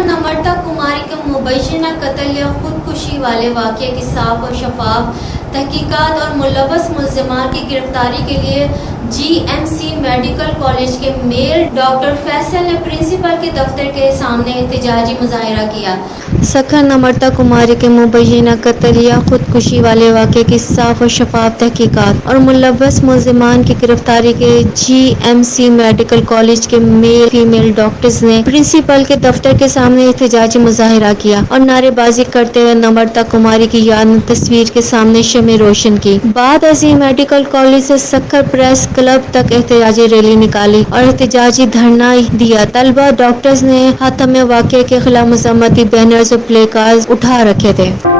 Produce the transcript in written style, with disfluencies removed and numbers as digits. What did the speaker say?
سکھر نمرتا کماری کے مبینہ قتل یا خودکشی والے واقعے کی صاف و شفاف تحقیقات اور ملوث ملزمان کی گرفتاری کے لیے G M C medical college کے میل ڈاکٹر فیصل نے پرنسپل کے دفتر کے سامنے احتجاجی مظاہرہ کیا۔ سکھر نمرتا کماری کے مبینہ قتل یا خودکشی والے واقعے کی صاف و شفاف تحقیقات اور ملوث ملزمان کی گرفتاری کے G M C medical college کے میل فیمیل ڈاکٹرز نے پرنسپل کے دفتر کے سامنے احتجاجی مظاہرہ کیا اور نعرے بازی کرتے ہوئے نمرتا کماری کی یاد میں تصویر کے سامنے شمع روشن کی۔ بعد ازیں میڈیکل کالج سے سکھر پریس کلب تک احتجاجی ریلی نکالی اور احتجاجی دھرنا دیا۔ طلبہ ڈاکٹرز نے حاتم واقعے کے خلاف مذمتی بینرز اور پلے کارڈز اٹھا رکھے تھے۔